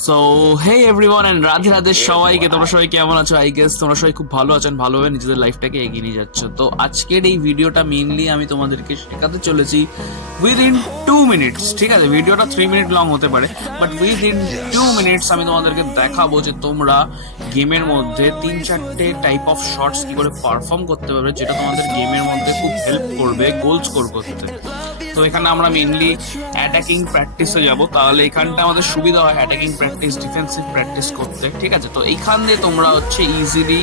So hey everyone and Radhe Radhe সবাইকে। তোমরা সবাই কেমন আছো? আই গেস তোমরা সবাই খুব ভালো আছেন, ভালোভাবে নিজেদের লাইফটাকে এগিয়ে নিয়ে যাচ্ছ। তো আজকের এই ভিডিওটা মেইনলি আমি তোমাদেরকে শেখাতে চলেছি উইদিন 2 মিনিটস। ঠিক আছে, ভিডিওটা 3 মিনিট লং হতে পারে, বাট উইদিন 2 মিনিটস আমি তোমাদেরকে দেখাবো যে তোমরা গেমের মধ্যে 3-4টে টাইপ অফ শটস কি করে পারফর্ম করতে পারবে, যেটা তোমাদের গেমের মধ্যে খুব হেল্প করবে গোল স্কোর করতে। তো এখানে আমরা মেইনলি অ্যাটাকিং প্র্যাকটিসে যাব, তাহলে এখানটা আমাদের সুবিধা হয় অ্যাটাকিং প্র্যাকটিস, ডিফেন্সিভ প্র্যাকটিস করতে। ঠিক আছে, তো এইখান দিয়ে তোমরা ইজিলি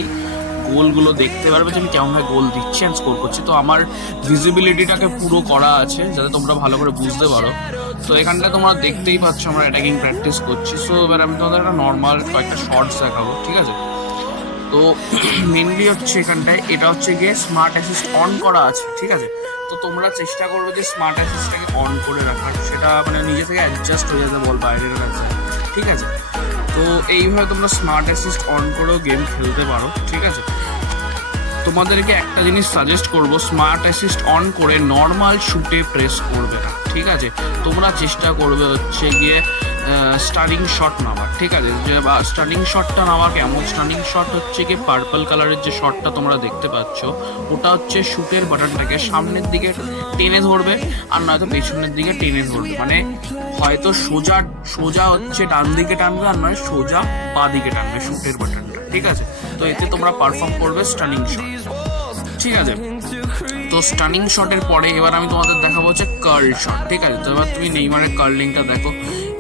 গোলগুলো দেখতে পারবে যে আমি কেমনভাবে গোল দিচ্ছি অ্যান্ড স্কোর করছি। তো আমার ভিজিবিলিটিটাকে পুরো করা আছে যাতে তোমরা ভালো করে বুঝতে পারো। তো এখানটা তোমরা দেখতেই পাচ্ছ আমরা অ্যাটাকিং প্র্যাকটিস করছি। সো এবার আমি তোমাদের একটা নর্মাল কয়েকটা শর্টস দেখাবো। ঠিক আছে, তো মেনলি এখানটায় এটা গিয়ে স্মার্ট অ্যাসিস্ট অন করা আছে। ঠিক আছে, তো তোমরা চেষ্টা করবে যে স্মার্ট অ্যাসিস্টটাকে অন করে রাখার, সেটা নিজে থেকে অ্যাডজাস্ট হয়ে যাবে বল বাইরের কাছে। ঠিক আছে, তো এইভাবে তোমরা স্মার্ট অ্যাসিস্ট অন করেও গেম খেলতে পারো। ঠিক আছে, তোমাদেরকে একটা জিনিস সাজেস্ট করব, স্মার্ট অ্যাসিস্ট অন করে নর্মাল শুটে প্রেস করবে না। ঠিক আছে, তোমরা চেষ্টা করবে গিয়ে স্টার্টিং শট নামার। ঠিক আছে, যে বা স্টার্টিং শটটা নামা কেমন, স্টার্টিং শট গিয়ে পার্পল কালারের যে শটটা তোমরা দেখতে পাচ্ছ, ওটা শুটের বাটনটাকে সামনের দিকে টেনে ধরবে, আর নয়তো পেছনের দিকে টেনে ধরবে। হয়তো সোজা সোজা ডান দিকে টানবে, আর নয় সোজা বাঁ দিকে টানবে শুটের বাটনটা। ঠিক আছে, তো এতে তোমরা পারফর্ম করবে স্টানিং শট। ঠিক আছে, তো স্টানিং শটের পরে এবার আমি তোমাদের দেখাবো কার্ল শট। ঠিক আছে, তো এবার তুমি নেইমারের কার্লিংটা দেখো,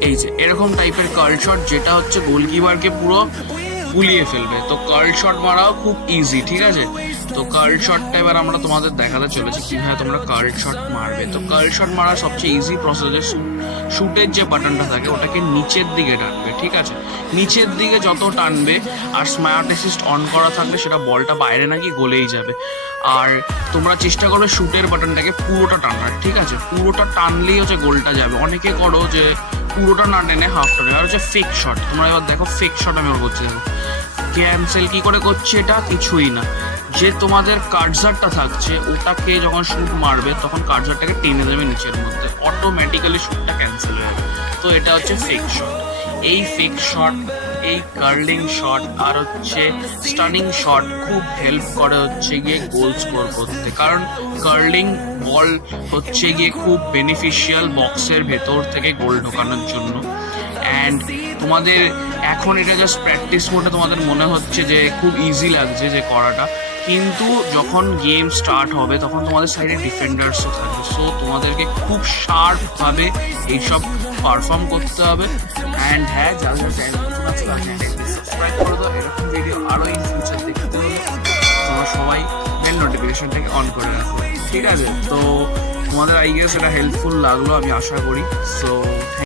এই যে এরকম টাইপের কার্ল শট, যেটা গোলকিপারকে পুরো গুলিয়ে ফেলবে। তো কার্ল শট মারাও খুব ইজি। ঠিক আছে, তো কার্ল শটটা এবার আমরা তোমাদের দেখাতে চলেছি কিভাবে তোমরা কার্ল শট মারবে। তো কার্ল শট মারা সবচেয়ে ইজি প্রসেস, শুটের যে বাটনটা থাকে ওটাকে নিচের দিকে টানবে। ঠিক আছে, নিচের দিকে যত টানবে, আর স্মার্ট অ্যাসিস্ট অন করা থাকলে সেটা বলটা বাইরে নাকি গোলেই যাবে। আর তোমরা চেষ্টা করবে শুটের বাটনটাকে পুরোটা টানার। ঠিক আছে, পুরোটা টানলেই গোলটা যাবে। অনেকে করো যে পুরোটা না টেনে হাফ টানে, আর ফেক শট। তোমরা এবার দেখো ফেক শট আমি ওর করছি, দেখো ক্যান্সেল কি করে করছে, এটা কিছুই না, যে তোমাদের কার্সারটা থাকছে ওটাকে যখন শুট মারবে তখন কার্সারটাকে টেনে দেবে নিচের মধ্যে, অটোমেটিক্যালি শুটটা ক্যান্সেল হয়ে যাবে। তো এটা ফেক শট। এই ফেক শট, এই কার্লিং শট আর স্টানিং শট খুব হেল্প করে গিয়ে গোল স্কোর করতে, কারণ কার্লিং বল গিয়ে খুব বেনিফিশিয়াল বক্সের ভেতর থেকে গোল ঢোকানোর জন্য। অ্যান্ড তোমাদের এখন এটা জাস্ট প্র্যাকটিস মোডে তোমাদের মনে হচ্ছে যে খুব ইজি লাগছে যে করাটা, কিন্তু যখন গেম স্টার্ট হবে তখন তোমাদের সাইডে ডিফেন্ডার্সও থাকবে। সো তোমাদেরকে খুব শার্পভাবে এইসব পারফর্ম করতে হবে। অ্যান্ড হ্যাঁ, যারা চ্যানেল সাবস্ক্রাইব করে দাও, এরকম ভিডিও আরও ইন ফিউচার দেখতে হলে তোমরা সবাই বেল নোটিফিকেশনটাকে অন করে রাখো। ঠিক আছে, তো তোমাদের আই গেস এটা হেল্পফুল লাগলো আমি আশা করি। সো